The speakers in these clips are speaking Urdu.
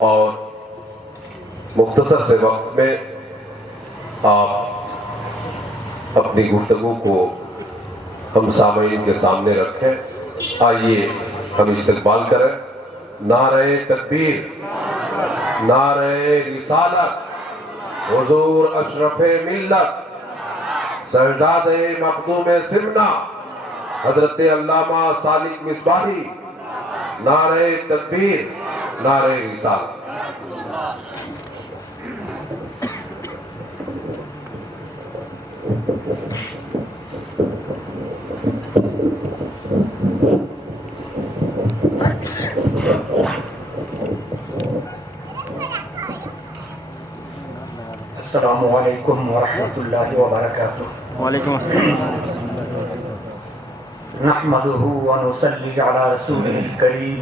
اور مختصر سے وقت میں آپ اپنی گفتگو کو ہم سامعین کے سامنے رکھیں۔ آئیے ہم استقبال کریں۔ نعرہ تکبیر، نعرہ رسالت، حضور اشرف ملت سرداد مخدوم سمنا حضرت علامہ صادق مصباحی، نعرہ تکبیر، نعرہ رسالت۔ السلام علیکم ورحمۃ اللہ وبرکاتہ۔ وعلیکم السلام۔ نحمده ونصلی علی رسوله الکریم،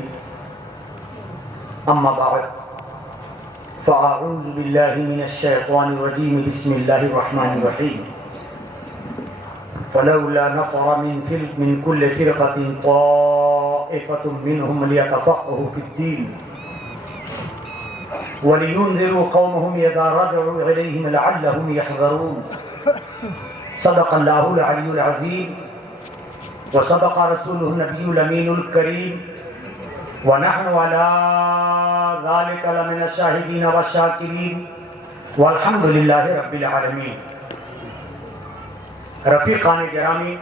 اما بعد فاعوذ باللہ من الشیطان الرجیم، بسم اللہ الرحمن الرحیم۔ فلولا نفر من كل فرقة طائفة منهم ليتفقهوا في الدين وَلِيُنذِرُوا قَوْمَهُمْ إِذَا رَجَعُوا إِلَيْهِمْ لَعَلَّهُمْ يَحْذَرُونَ۔ صدق اللہ العلی العظیم وصدق رسولہ النبی الامین الکریم، ونحن علی ذلک لمن الشاہدین والشاکرین، والحمد للہ رب العالمین۔ رفیقان گرامی،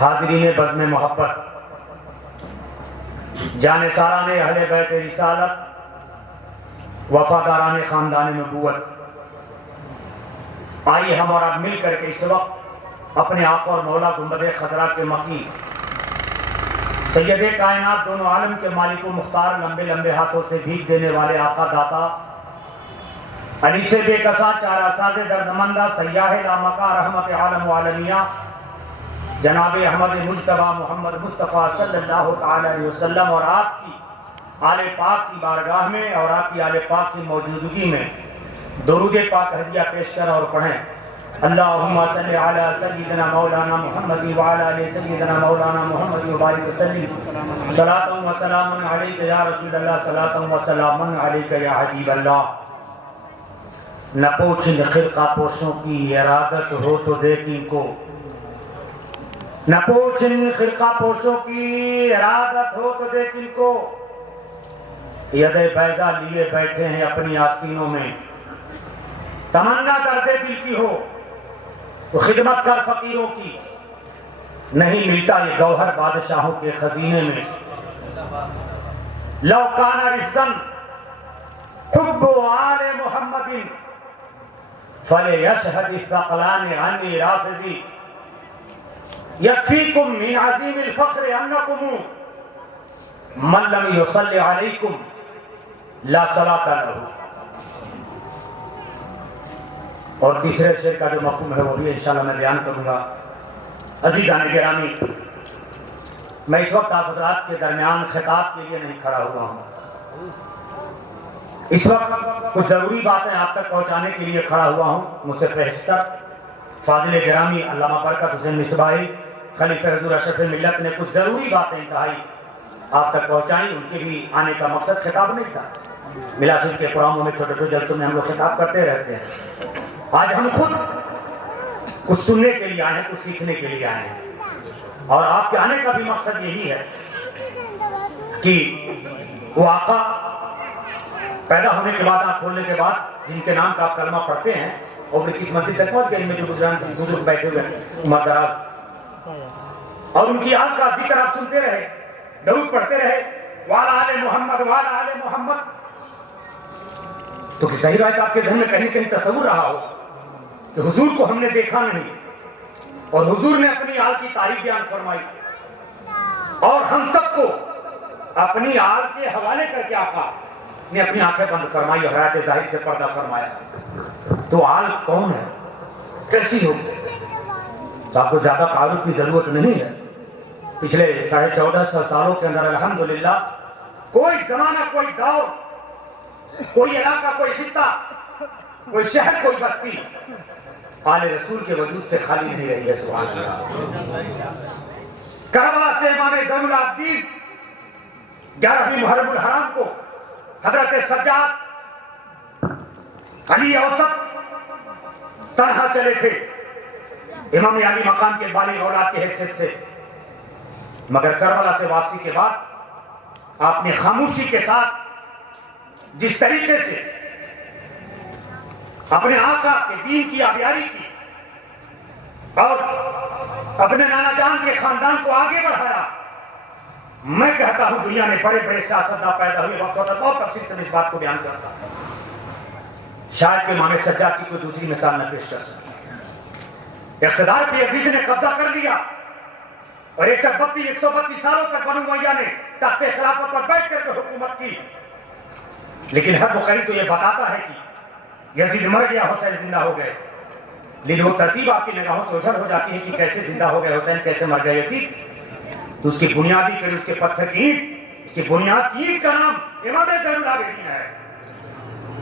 حاضرین بزم محبت، جانثاران اہل بیت رسالت، وفاداران خاندان نبوت، آئیے ہم اور آپ مل کر کے اس وقت اپنے آقا اور مولا گنبد خضرا کے مقیم سید کائنات، دونوں عالم کے مالک و مختار، لمبے لمبے ہاتھوں سے بھیک دینے والے آقا داتا، علی سے بے کسا چارہ ساز دردمندہ، سیاح لامکا، رحمت عالم و عالمیہ، جناب احمد مجتبیٰ محمد مصطفیٰ صلی اللہ تعالی علیہ وسلم اور آپ کی آل پاک کی بارگاہ میں اور آپ کی آل پاک کی موجودگی میں درود پاک ہدیہ پیش کر اور پڑھیں۔ اللہم صلی علی سیدنا مولانا محمد وعلی آل سیدنا مولانا محمد وبارک وسلم، صلاۃ و سلام علیک یا رسول اللہ، صلاۃ و سلام علیک یا حبیب اللہ۔ نہ پوچھیں خرقہ پوشوں کی ارادت ہو تو دیکھ ان کو، نہ پوچھیں خرقہ پوشوں کی ارادت ہو تو دیکھ ان کو، ید بیضا لیے بیٹھے ہیں اپنی آستینوں میں، تمنا درد دل کی ہو تو خدمت کر فقیروں کی، نہیں ملتا یہ گوہر بادشاہوں کے خزینے میں۔ لو کان رفضاً حب آل محمد فلیشہد الثقلان عنی رافضی، یکفیکم من عظیم الفخر انکم من لم یصلی علیکم لا صلاۃ لہ۔ اور تیسرے شعر کا جو مفہوم ہے وہ بھی انشاءاللہ میں بیان کروں گا۔ عزیزان گرامی، میں اس وقت آپ حضرات کے درمیان خطاب کے لیے نہیں کھڑا ہوا ہوں، اس وقت کچھ ضروری باتیں آپ تک پہنچانے کے لیے کھڑا ہوا ہوں۔ مجھ سے پیشتر فاضل گرامی علامہ برکت حسین مصباحی خلیفہ حضور اشرف ملت نے کچھ ضروری باتیں انتہائی آپ تک پہنچائیں۔ ان کے بھی آنے کا مقصد خطاب نہیں تھا، ملاشد کے پروگراموں میں چھوٹے چھوٹے جلسوں میں ہم لوگ خطاب کرتے رہتے ہیں۔ آج ہم خود کچھ سننے کے لیے آئے ہیں، کچھ سیکھنے کے لیے آئے ہیں، اور آپ کے آنے کا بھی مقصد یہی ہے کہ وہ آقا پیدا ہونے کے بعد، آنکھ کھولنے کے بعد، جن کے نام کا آپ کلمہ پڑھتے ہیں، اور کس مسجد تک پہنچ گئے، ان میں جو بزرگ بیٹھے ہوئے ہیں عمر دراز، اور ان کی آل کا ذکر آپ سنتے رہے، درود پڑھتے رہے، وعلی آل محمد وعلی آل محمد، تو کہ ظاہر بات آپ کے ذہن میں کہیں کہیں تصور رہا ہو کہ حضور کو ہم نے دیکھا نہیں، اور حضور نے اپنی آل کی تعریف بیان فرمائی، اور ہم سب کو اپنی آل کے حوالے کر کے آقا نے اپنی آنکھیں بند فرمائی اور حیات ظاہر سے پردہ فرمایا۔ تو آل کون ہے، کیسی ہو، تو آپ کو زیادہ تعارف کی ضرورت نہیں ہے۔ پچھلے 1450 سالوں کے اندر الحمدللہ کوئی زمانہ، کوئی دور، کوئی علاقہ، کوئی خطہ، کوئی شہر، کوئی بستی آل رسول کے وجود سے خالی نہیں رہی ہے۔ سبحان اللہ۔ کربلا سے امام زین العابدین 11ویں محرم الحرام کو حضرت سجاد علی اوسط تنہا چلے تھے امام علی مقام کے بالغ اولاد کی حیثیت سے، مگر کربلا سے واپسی کے بعد آپ نے خاموشی کے ساتھ جس طریقے سے اپنے آقا کے دین کی آبیاری کی اور اپنے نانا جان کے خاندان کو آگے بڑھایا، میں کہتا ہوں دنیا میں بڑے بڑے سیاستداں پیدا ہوئے وقت ہوتا بہت تفصیل سے اس بات کو بیان کرتا ہوں، شاید کہ امام سجاد کی کوئی دوسری مثال نہ پیش کر سکتا۔ اقتدار پہ یزید نے قبضہ کر لیا اور 132 سالوں تک بنو امیہ نے تخت خلافت پر بیٹھ کر کے حکومت کی، لیکن ہر بخاری تو یہ بتاتا ہے کہ یزید مر گیا، حسین زندہ ہو گئے، لیکن وہ ترتیب آپ کی نگاہوں سے اجھل ہو جاتی ہے کہ کیسے زندہ ہو گئے حسین، کیسے مر گئے یزید؟ تو اس کی بنیادی کڑی، اس کے پتھر کی اینٹ، اس کی بنیاد کی اینٹ کا نام امام زین العابدین ہے۔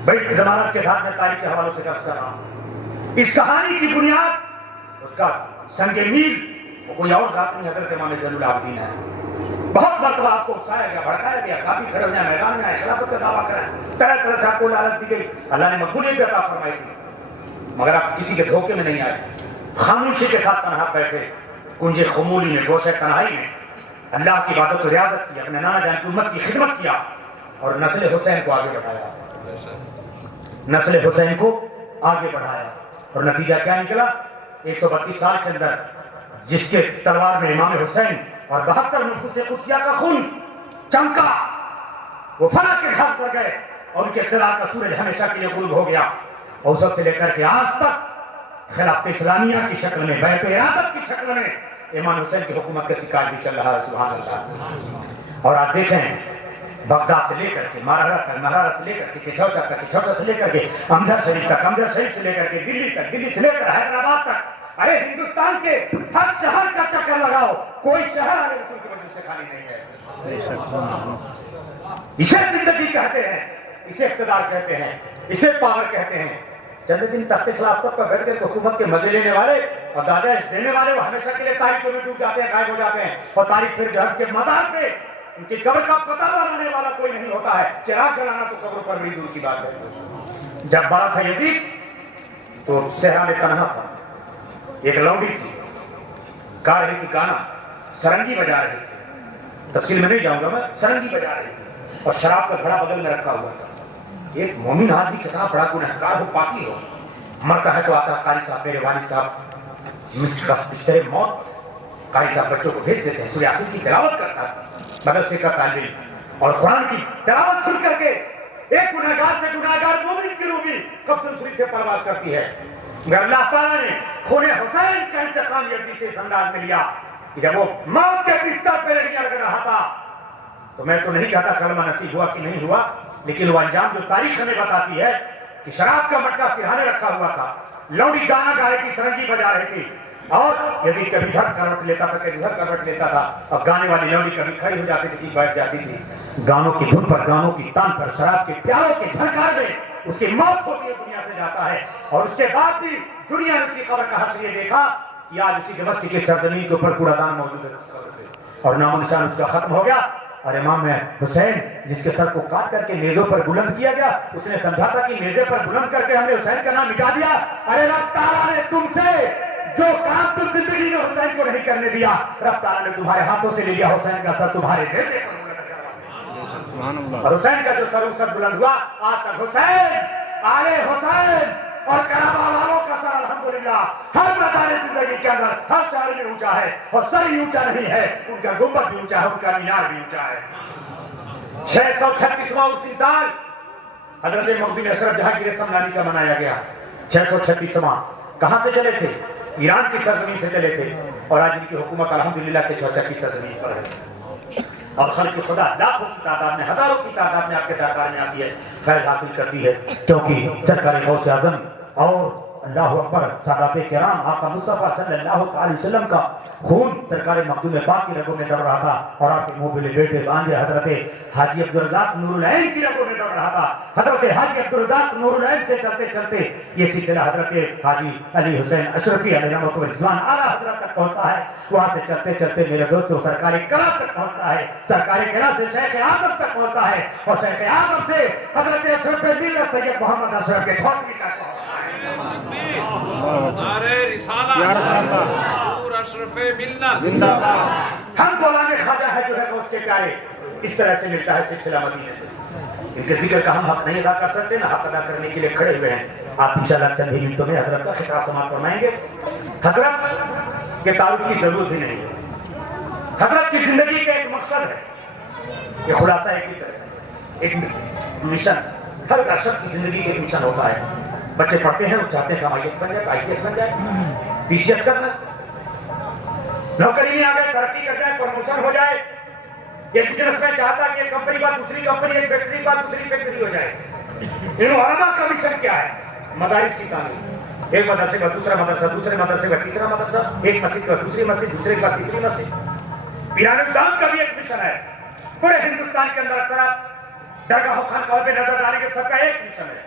بھائی ضمانت کے ساتھ میں تاریخ کے حوالوں سے عرض کر رہا ہوں، اس کہانی کی بنیاد، اس کا سنگ میل وہ کوئی اور ذات نہیں، حضرت امام زین العابدین ہے۔ بہت مرتبہ آپ کو اکسایا گیا، بھڑکایا گیا، کافی کھڑے ہو جائیں، میدان میں آئے، خلافت کا دعویٰ کریں، طرح طرح سے آپ کو لالچ دی گئی، اللہ نے مقبولیت بھی عطا فرمائی تھی، مگر آپ کسی کے دھوکے میں نہیں آئے، خاموشی کے ساتھ تنہا بیٹھے، کنج خمولی میں، گوشہ تنہائی میں اللہ کی عبادت و ریاضت کی، اپنے نانا جان کی امت کی خدمت کیا اور نسل حسین کو آگے بڑھایا، نسل حسین کو آگے بڑھایا، اور نتیجہ کیا نکلا؟ 132 سال کے اندر جس کے تلوار میں امام حسین اور 72 نفوس قدسیہ کا خون چمکا، وہ فنا کے گھر پر گئے اور ان کے اقتدار کا سورج ہمیشہ کے لیے غروب ہو گیا، اور اس وقت سے لے کر کے آج تک خلافت اسلامیہ کی شکل میں، بیعت ارادت کی شکل میں امام حسین کی حکومت کا سکار بھی چل رہا ہے، سبحان اللہ۔ اور آپ دیکھیں بغداد سے لے کر کے مہارا تک، مہارا سے لے کر کے کچھوٹا تک، کچھوٹا سے لے کر کے امدر شریف تک، امدر شریف سے لے کر کے دلی تک، دلی سے لے کر حیدرآباد تک، ارے ہندوستان کے ہر شہر کا چکر لگاؤ، کوئی شہر علیہ رسول کی وجہ سے خالی نہیں ہے۔ اسے زندگی کہتے ہیں، اسے اقتدار کہتے ہیں، اسے پاور کہتے ہیں۔ چند دن تخت خلافت پر بیٹھ کر حکومت کے مزے لینے والے اور دادائش دینے والے وہ ہمیشہ کے لیے تاریخوں میں ڈوب جاتے ہیں، غائب ہو جاتے ہیں، اور تاریخ پھر جہنم کے مزار پہ ان کی قبر کا پتہ بنانے والا کوئی نہیں ہوتا ہے۔ چراغ جلانا تو قبر پر بڑی دور کی بات ہے۔ جب بڑا تھا یزید تو صحرا میں تنہا تھا، ایک لونڈی تھی، گا رہی تھی گانا، سرنگی بجا رہی تھی، تفصیل میں نہیں جاؤں گا، میں سرنگی بجا رہی تھی اور شراب کا گھڑا بغل میں رکھا ہوا تھا۔ ایک مومن آدمی کتنا بڑا گنہگار ہو، پاکی ہو، مرتا ہے تو آتا قاری صاحب، میرے والد صاحب بستر موت، قاری صاحب بچوں کو بھیج دیتے ہیں، سورہ یاسین کی تلاوت کرتا ہے مدرسے کا طالب علم، اور قرآن کی تلاوت سن کر کے ایک گنہگار سے گنہگار مومن کی روح بھی قبض سوری سے پرواز کرتی ہے، مگر اللہ تعالیٰ نے خون حسین کا انتقام یزید سے اس انداز میں لیا کہ جب وہ موت کے بستر پہ لڑ رہا تھا، تو میں تو نہیں کہتا کلمہ نصیب ہوا کہ نہیں ہوا، لیکن وہ انجام جو تاریخ ہمیں بتاتی ہے کہ شراب کا مٹکا سرہانے رکھا ہوا تھا، لوڈی گانا گا رہی تھی، سرنگی بجا رہی تھی، اور یزید کبھی ادھر کروٹ لیتا تھا، کبھی ادھر کروٹ لیتا تھا، اور گانے والی لوڈی کبھی کھڑی ہو جاتی تھی، بیٹھ جاتی تھی، گانوں کی دھن پر، گانوں کی تان پر، شراب کے پیالوں کے جھنکار میں اس کی موت ہوتی ہے، دنیا سے جاتا ہے، اور اس کے بعد بھی دنیا نے اس کی قبر کا حشر یہ دیکھا کہ آج اسی دمشق کی سرزمین کے اوپر کوڑا دان موجود ہے اور نام و نشان اس کا ختم ہو گیا، اور امام حسین جس کے سر کو کاٹ کر کے میزوں پر بلند کیا گیا، اس نے سمجھا تھا کہ میزے پر بلند کر کے ہم نے حسین کا نام مٹا دیا، ارے رب تعالیٰ نے تم سے جو کام تم زندگی میں حسین کو نہیں کرنے دیا، رب تعالیٰ نے تمہارے ہاتھوں سے لے لیا، حسین کا سر تمہارے نیزے پر بلند کروا دیا، اور حسین کا جو سر بلند ہوا، آج تک حسین، آل حسین اور کربلا والوں کا سر الحمدللہ ہر میدان زندگی کے اندر ہر شہر میں اونچا ہے، اور سر ہی اونچا نہیں ہے، ان کا گنبد بھی اونچا ہے، ان کا مینار بھی اونچا ہے۔ 636واں سال حضرت مقدم اشرف جہاں کی رسم لالی کا منایا گیا، 636واں کہاں سے چلے تھے؟ ایران کی سرزمین سے چلے تھے، اور آج ان کی حکومت الحمدللہ کے 64 کی سرزمین پر ہے، اور خلق خدا لاکھوں کی تعداد میں، ہزاروں کی تعداد میں آپ کے دربار میں آتی ہے، فیض حاصل کرتی ہے، کیونکہ سرکار غوث اعظم اور اللہ اکبر، صحابہ کرام، آقا مصطفیٰ صلی اللہ علیہ وسلم کا خون سرکار مخدوم پاک کی رگوں میں دوڑ رہا تھا، اور آپ کے محبوب بیٹے بانجے حضرت حاجی عبدالرزاق نور العین کی رگوں میں دوڑ رہا تھا۔ حضرت حاجی عبدالرزاق نور العین سے چلتے چلتے یہ سلسلہ حضرت حاجی علی حسین اشرفی علیہ رحمۃ اللہ اعلیٰ حضرت تک پہنچتا ہے۔ وہاں سے چلتے چلتے میرے دوستوں سرکار کلام تک پہنچتا ہے، سرکار کلام سے شیخ اعظم تک پہنچتا ہے، اور شیخ اعظم سے حضرت اشرف ملت سید محمد اشرف کے چھوٹی تک پہنچتا ہے۔ نعرہ رسالہ حضور اشرف ملت زندہ باد۔ ہم غلام خواجہ ہے جو ہے اس کے پیارے، اس طرح سے ملتا ہے سلسلہ مدینے سے۔ ان کے ذکر کا ہم حق نہیں ادا کر سکتے، نہ حق ادا کرنے کے لیے کھڑے ہوئے ہیں۔ آپ انشاءاللہ چند ہی منٹوں میں حضرت کا خطاب سماعت فرمائیں گے۔ حضرت کے تعارف کی ضرورت ہی نہیں ہے، حضرت کی زندگی کا ایک مقصد ہے، یہ خلاصہ ایک ہی طرح ایک مشن، ہر شخص کی زندگی کا ایک مشن ہوتا ہے۔ بچے پڑھتے ہیں، وہ چاہتے ہیں کہ ہم آئی ایس بن جائے، آئی پی ایس بن جائے، پی سی ایس کرنا، نوکری میں آ گئے، ترقی کر جائے، پروموشن ہو جائے۔ ایک بزنس میں چاہتا ہے کہ ایک کمپنی بعد دوسری کمپنی، ایک فیکٹری بعد دوسری فیکٹری ہو جائے۔ ان علماء کا مشن کیا ہے؟ مدارس کی تعمیر، ایک مدرسے کا دوسرا مدرسہ، دوسرے مدرسے کا تیسرا مدرسہ، ایک مسجد کا دوسری مسجد، دوسرے کا تیسری مسجد۔ پیران اسلام کا بھی ایک مشن ہے، پورے ہندوستان کے اندر اکثر درگاہوں خانقاہوں پہ نظر ڈالیں گے، سب کا ایک مشن ہے،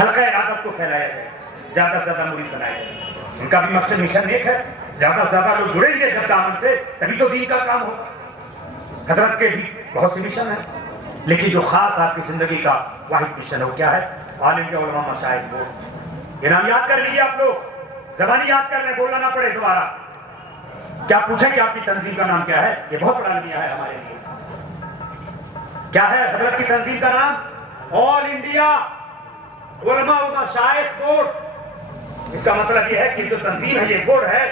حلقہ عبادت کو پھیلایا جائے، زیادہ سے زیادہ مرید بنایا جائے۔ ان کا بھی مقصد مشن ایک ہے، زیادہ سے زیادہ لوگ جڑیں گے جب دامن سے، تبھی تو دین کا کام ہوگا۔ حضرت کے بھی بہت سے مشن ہیں، لیکن جو خاص آپ کی زندگی کا واحد مشن ہے وہ کیا ہے؟ عالم کے علماء مشائخ بورڈ۔ یہ نام یاد کر لیجیے آپ لوگ، زبانی یاد کر لیں، بولنا نہ پڑے دوبارہ۔ کیا پوچھیں کہ آپ کی تنظیم کا نام کیا ہے؟ یہ بہت بڑا المیہ ہے ہمارے لیے۔ کیا ہے حضرت کی تنظیم کا نام؟ آل انڈیا علماء و مشائخ بورڈ۔ اس کا مطلب یہ ہے کہ جو تنظیم ہے، یہ بورڈ ہے،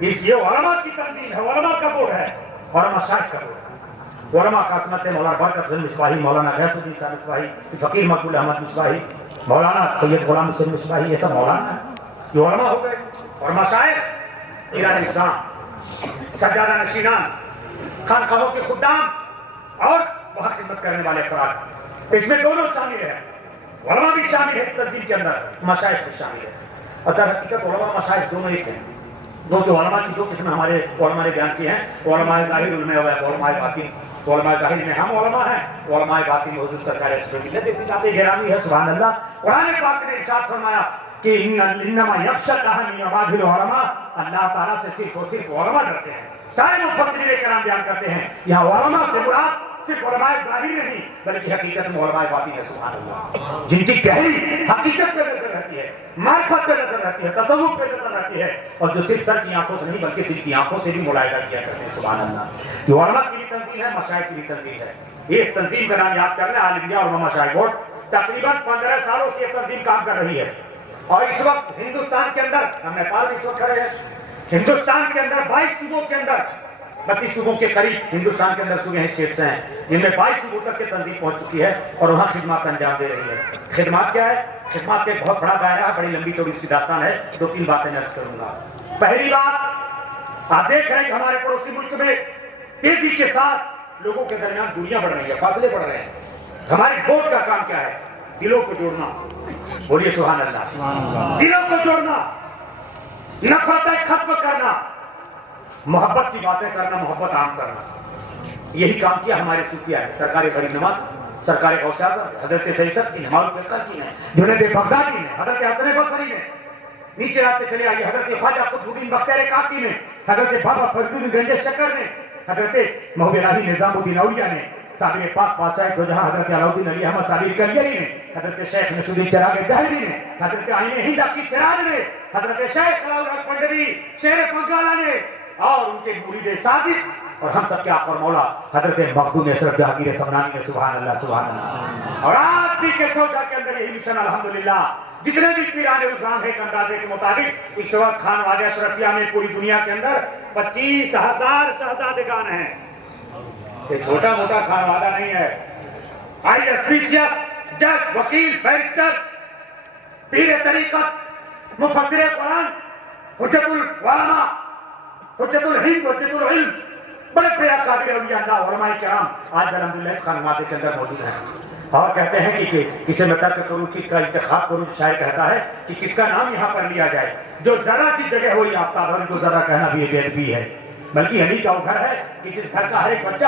یہ علماء کی تنظیم ہے، علماء کا بورڈ ہے اور مشائخ کا بورڈ ہے۔ علماء کا عصمت ہے مولانا برکت حسین مصباحی، مولانا غیث الدین صاحب مصباحی، فقیر مقبول احمد مصباحی، مولانا سید غلام حسین مصباحی، یہ سب مولانا ہیں، یہ علماء ہو گئے۔ اور مشائخ ایران نظام، سجادہ نشینان، خانقاہوں کے خدام اور وہاں خدمت کرنے والے افراد، اس میں دونوں شامل ہیں، علماء بھی شامل ہے اس تنظیم کے اندر، مشائخ بھی شامل ہے۔ اور در حقیقت علماء مشائخ دونوں ایک ہیں، دو کہ علماء کی دو قسمیں ہمارے علماء نے بیان کی ہیں، علماء ظاہر علم ہے، علماء باطن۔ علماء ظاہر میں ہم علماء ہیں، علماء باطن میں حضور سرکار رسول اللہ جیسی ذات گرامی ہے، سبحان اللہ۔ قرآن پاک نے ارشاد فرمایا کہ انما یخشی اللہ من عبادہ العلماء، اللہ تعالیٰ سے صرف اور صرف علماء ڈرتے ہیں۔ سارے مفسرین کرام بیان کرتے ہیں یہاں علماء سے مراد صرف علماء ظاہر نہیں بلکہ حقیقت میں علماء باطن ہے، سبحان اللہ، جن کی گہری حقیقت پہ نظر رہتی ہے، معرفت پہ نظر رہتی ہے، تصوف پہ نظر رہتی ہے، اور جو صرف سر کی آنکھوں سے نہیں بلکہ دل کی آنکھوں سے بھی ملاحظہ کیا کرتے ہیں، سبحان اللہ۔ یہ علماء کی بھی تنظیم ہے، مشائخ کی بھی تنظیم ہے۔ یہ تنظیم کا نام یاد کر لیں، آل انڈیا علماء مشائخ بورڈ۔ تقریباً 15 سالوں سے یہ تنظیم کام کر رہی ہے، اور اس وقت ہندوستان کے اندر، ہم نیپال میں اس وقت کھڑے ہیں، ہندوستان کے اندر 22 صوبوں کے اندر 32 صوبوں کے قریب ہندوستان کے اندر صوبے ہیں، اسٹیٹس ہیں، جن میں 22 صوبوں تک کی تنظیم پہنچ چکی ہے اور وہاں خدمات انجام دے رہی ہے۔ خدمات کیا ہے؟ خدمات کا ایک بہت بڑا دائرہ ہے، بڑی لمبی چوڑی اس کی داستان ہے، 2-3 باتیں میں عرض کروں گا۔ پہلی بات، آپ دیکھ رہے ہیں کہ ہمارے پڑوسی ملک میں تیزی کے ساتھ لوگوں کے درمیان دوریاں بڑھ رہی ہیں، فاصلے بڑھ رہے ہیں۔ ہمارے بورڈ کا کام کیا ہے؟ دلوں کو جوڑنا، بولیے سبحان اللہ، دلوں کو جوڑنا، نفرتیں ختم کرنا، محبت کی باتیں کرنا، محبت عام کرنا۔ یہی کام کیا ہمارے صوفیہ نے، سرکار غریب نواز، سرکار غوث اعظم، حضرت سید سب کی، ہمارے فقہ کی ہیں، جنید بغدادی نے، حضرت حسن بصری نے، نیچے آتے چلے آئیے حضرت خواجہ قطب الدین بختیار کاکی نے، حضرت بابا فرید الدین گنج شکر نے، حضرت محب الہی نظام الدین اولیاء نے، صابر پاک بادشاہ دو جہاں حضرت علاؤدین علی احمد صابر کلیری نے، حضرت شیخ نصیر الدین چراغ دہلوی نے، حضرت آئین ہند کی سراج نے، حضرت شیخ خلیل الحق پنڈوی شیر بنگالہ نے، اور ان کے مرید صادق، اور ہم سب کے آقا اور مولا حضرت مخدوم اشرف جہانگیر سمنانی نے، سبحان اللہ سبحان اللہ۔ اور آج بھی کے چوچا کے اندر یہی مشن الحمدللہ، جتنے بھی پیران اسلام ہے ایک اندازے کے مطابق اس وقت خانوادہ اشرفیہ میں پوری دنیا کے اندر 25,000 شہزادگان ہیں۔ یہ چھوٹا موٹا خانوادہ نہیں ہے، I S P C F, جج، وکیل، بیرسٹر، پیر طریقت، مفسر قرآن، حجت العلماء، حجت الہند، حجت العلم، بڑے بڑے اکابر اولیاء اللہ علماء کرام آج الحمدللہ اس خانوادے کے اندر موجود ہیں۔ اور کہتے ہیں کہ کسی میں ترک کروں کہ کا انتخاب کروں، شاعر کہتا ہے کہ کس کا نام یہاں پر لیا جائے، جو ذرا کی جگہ ہوئی آفتاب ہے، کو ذرا کہنا بھی بے ادبی ہے، بلکہ علی کا وہ گھر ہے کہ جس گھر کا ہر ایک بچہ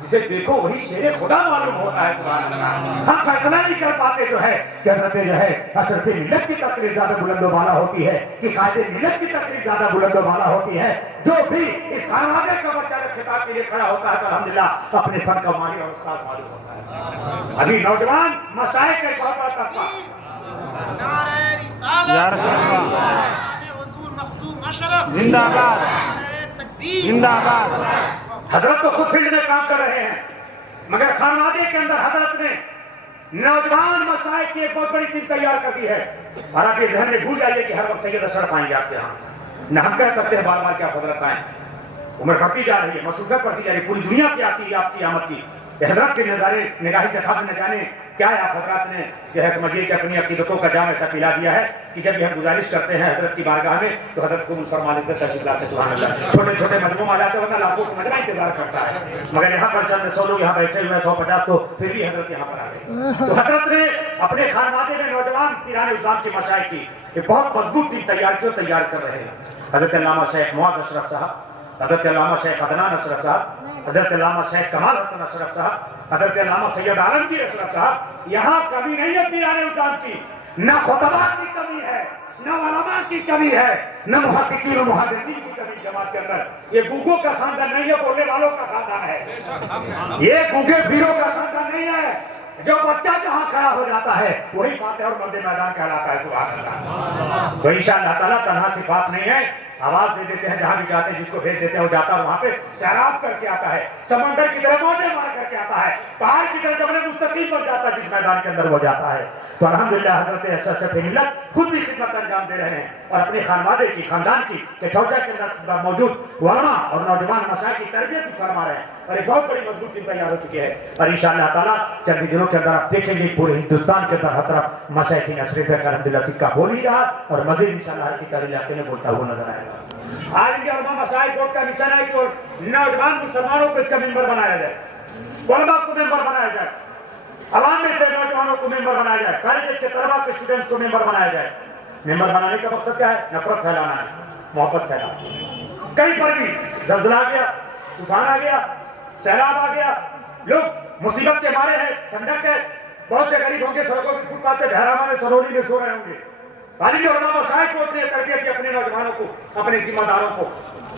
جسے دیکھو وہی شیر خدا معلوم ہوتا ہے، سبحان اللہ۔ ہم فیصلہ نہیں کر پاتے جو ہے کہ حضرت جو ہے اشرف ملت کی تقریر زیادہ بلند و بالا ہوتی ہے کہ قائد ملت کی تقریر زیادہ بلند و بالا ہوتی ہے۔ جو بھی اس خانوادے کا بچہ جب خطاب کے لیے کھڑا ہوتا ہے تو الحمدللہ اپنے فن کا ماہر اور استاد معلوم ہوتا ہے۔ ابھی نوجوان مشائخ کا ایک بہت بڑا طبقہ نعرہ رسالت یا رسول اللہ، نعرہ حضور مخدوم اشرف، زندہ باد، نعرہ تکبیر، زندہ باد۔ حضرت تو خود فیلڈ میں کام کر رہے ہیں، مگر خانوادے کے اندر حضرت نے نوجوان مشائخ کی ایک بہت بڑی ٹیم تیار کر دی ہے۔ اور آپ یہ ذہن میں بھول جائیے کہ ہر وقت سید اشرف آئیں گے آپ کے یہاں، نہ ہم کہہ سکتے ہیں بار بار کہ آپ حضرت آئیں۔ عمر بڑھتی جا رہی ہے، مصروفیت بڑھتی جا رہی ہے، پوری دنیا پیاسی ہے آپ کی آمد کی۔ حضرت کے نظارے نگاہی کے خواب نہ جانے کیا ہے، آپ حضرات نے جو ہے سمجھیے کہ اپنی عقیدتوں کا جام ایسا پلا دیا ہے کہ جب بھی ہم گزارش کرتے ہیں حضرت کی بارگاہ میں تو حضرت کو فرما لیتے ہیں تشریف لاتے، سبحان اللہ۔ چھوٹے چھوٹے مجموعوں آ جاتے ورنہ لاکھوں کا مجمع انتظار کرتا ہے، مگر یہاں پر چند 100 لوگ یہاں بیٹھے ہوئے ہیں، 150 تو پھر بھی حضرت یہاں پر آ گئے۔ تو حضرت نے اپنے خانوادے میں نوجوان پیران اسلام کی مشائخ کی ایک بہت مضبوط ٹیم تیار کی اور تیار کر رہے ہیں۔ حضرت علامہ شیخ معاذ اشرف صاحب، حضرت علامہ شیخ عدنان اشرف صاحب، حضرت علامہ شیخ کمال حسن اشرف صاحب، حضرت علامہ سید عالمگیر اشرف صاحب۔ یہاں کمی نہیں ہے پیران اسلام کی، نہ خطباء کی کمی ہے، نہ علماء کی کمی ہے، نہ محققین و محدثین کی کمی جماعت کے اندر۔ یہ گوگوں کا خاندان نہیں ہے، بولنے والوں کا خاندان ہے۔ یہ گوگے پیروں کا خاندان نہیں ہے۔ جو بچہ جہاں کھڑا ہو جاتا ہے وہی فاتح اور مرد میدان کہلاتا ہے، سبحان اللہ۔ تو انشاءاللہ تعالیٰ تنہا صفات نہیں ہے، آواز دے دیتے ہیں جہاں بھی جاتے ہیں، جس کو بھیج دیتے ہیں وہ جاتا ہے، وہاں پہ سیراب کر کے آتا ہے، سمندر کی طرح موجیں مار کر کے آتا ہے، پہاڑ کی طرح جبل مستقیم بن جاتا ہے جس میدان کے اندر وہ جاتا ہے۔ تو الحمدللہ حضرت اشرف ملت خود بھی خدمت انجام دے رہے ہیں اور اپنے خانوادے کی، خاندان کی کہ چوچا کے اندر موجود علماء اور نوجوان مشائخ کی تربیت بھی فرما رہے ہیں اور ایک بہت بڑی مضبوط ٹیم تیار ہو چکی ہے۔ اور انشاءاللہ تعالیٰ چند ہی دنوں کے اندر آپ دیکھیں گے پورے ہندوستان کے اندر ہر طرف مشائخین اشرف کا الحمدللہ سکہ بول ہی رہا اور مزید انشاءاللہ ہر کی طرح علاقے میں بولتا ہوا نظر آئے گا۔ آج بھی علماء مشائخ بورڈ کا مشن ہے کہ نوجوان مسلمانوں کو اس کا ممبر بنایا جائے، علماء کو ممبر بنایا جائے، عوام میں سے نوجوانوں کو ممبر بنایا جائے، سارے دیش کے طلباء کے اسٹوڈنٹس کو ممبر بنایا جائے۔ ممبر بنانے کا مقصد کیا ہے؟ نفرت پھیلانا ہے، محبت پھیلانا۔ کہیں پر بھی زلزلہ آ گیا، طوفان آ گیا، سیلاب آ گیا، لوگ مصیبت کے مارے ہیں، ٹھنڈک ہے، بہت سے غریب ہوں گے سڑکوں کی فٹ پاتھ پہ بہراما میں سنولی میں سو رہے ہوں گے۔ غالب علماء مشائخ کو اتنی تربیت دی اپنے نوجوانوں کو، اپنے ذمہ داروں کو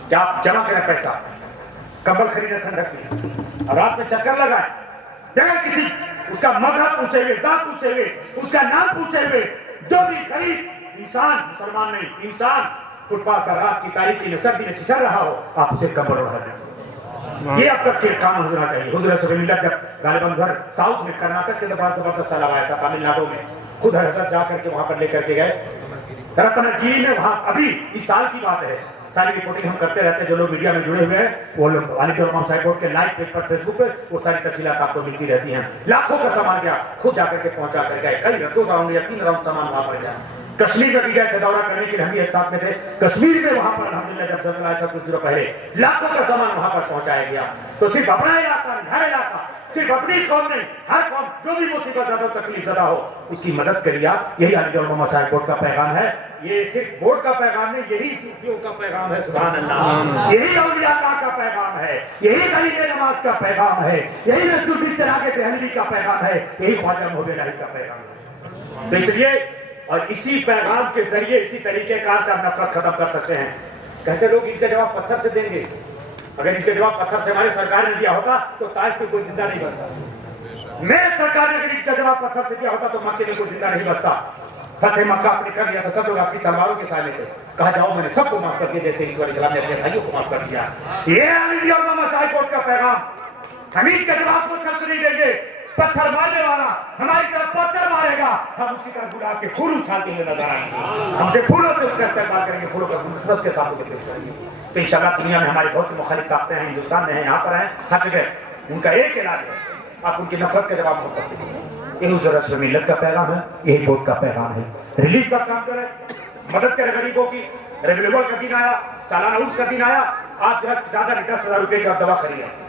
کہ آپ جمع کریں پیسہ، کمبل خریدیں ٹھنڈک کی، اور رات میں چکر لگائیں، بغیر کسی اس کا مذہب پوچھے ہوئے، ذات پوچھے ہوئے، اس کا نام پوچھے ہوئے، جو بھی غریب انسان، مسلمان نہیں انسان، فٹ پاتھ پر رات کی تاریکی میں سردی میں چچر رہا ہو، آپ اسے کمبل اڑا دیں۔ یہ اب تک کے کام ہونا چاہیے۔ حضور اشرف ملت جب غالباً ادھر ساؤتھ میں کرناٹک کے اندر زبردست سیلاب آیا تھا، تامل ناڈو میں، خود حضرت جا کر کے وہاں پر لے کر کے گئے رتنگیری میں۔ وہاں ابھی اس سال کی بات ہے، ساری رپورٹنگ ہم کرتے رہتے ہیں، جو لوگ میڈیا میں جڑے ہوئے ہیں وہ لوگ غالب علماء مشائخ بورڈ کے لائیو پیج پر فیس بک پہ وہ ساری تفصیلات آپ کو ملتی رہتی ہیں۔ لاکھوں کا سامان گیا، خود جا کر کے پہنچا کر گئے، کئی 2 راؤنڈ یا 3 راؤنڈ سامان وہاں پر گیا۔ کشمیر میں بھی گئے تھے دورہ کرنے کے لیے، ہم بھی ایک ساتھ میں تھے کشمیر میں، وہاں پر الحمدللہ جب زلزلہ آیا تھا کچھ دنوں پہلے لاکھوں کا سامان وہاں پر پہنچایا گیا۔ تو صرف اپنا علاقہ نہیں، ہر علاقہ، صرف اپنی قوم نہیں، ہر قوم جو بھی مصیبت زدہ تکلیف زدہ ہو اس کی مدد کریے آپ۔ یہی غالب علماء مشائخ بورڈ کا پیغام ہے۔ یہ صرف بورڈ کا پیغام نہیں، یہی صوفیوں کا پیغام ہے، سبحان اللہ۔ یہی اولیاء اللہ کا پیغام ہے، یہی غریب نواز کا پیغام ہے، یہی نصر الدین چراغ دہلوی کا پیغام ہے، یہی خواجہ محب الہی کا پیغام ہے۔ تو اس لیے اور اسی پیغام کے ذریعے، اسی طریقے کار سے ہم نفرت ختم کر سکتے ہیں۔ کہتے لوگ ان کا جواب پتھر سے دیں گے، اگر ان کے جواب پتھر سے ہماری سرکار نے دیا ہوتا تو طائف میں کوئی زندہ نہیں بچتا۔ میرے سرکار نے اگر ان کا جواب پتھر سے دیا ہوتا تو مکے میں کوئی زندہ نہیں بچتا۔ فتح مکہ آپ نے کر لیا تو سب لوگ آپ کی تلواروں کے سامنے تھے، کہا جاؤ میں نے سب کو معاف کر دیا جیسے عیسیٰ علیہ السلام نے اپنے بھائیوں کو معاف کر دیا۔ یہ غالب علماء مشائخ بورڈ کا پیغام، ہم اس کا جواب پتھر سے نہیں دیں گے۔ پتھر مارنے والا ہماری طرف پتھر مارے گا، ہم اس کی طرف گلاب کے پھول اچھالتے ہوئے نظر آئیں گے، ہم سے پھولوں سے اس کا استقبال کریں گے، پھولوں کا نسبت کے ساتھ کریں گے۔ تو انشاءاللہ دنیا میں ہماری بہت سی مخالف طاقتیں ہیں، ہندوستان میں ہیں، یہاں پر ہیں، ہر جگہ، ان کا ایک علاج ہے، آپ ان کی نفرت کا جواب ہو سکتے ہیں۔ یہ حضور اشرف ملت کا پیغام ہے، یہی بورڈ کا پیغام ہے۔ ریلیف کا کام کریں، مدد کریں غریبوں کی۔ ریگولر کا دن آیا، سالانہ عرس کا دن آیا، آپ جو ہے زیادہ نہیں 10,000 روپے کا دوا خریدیں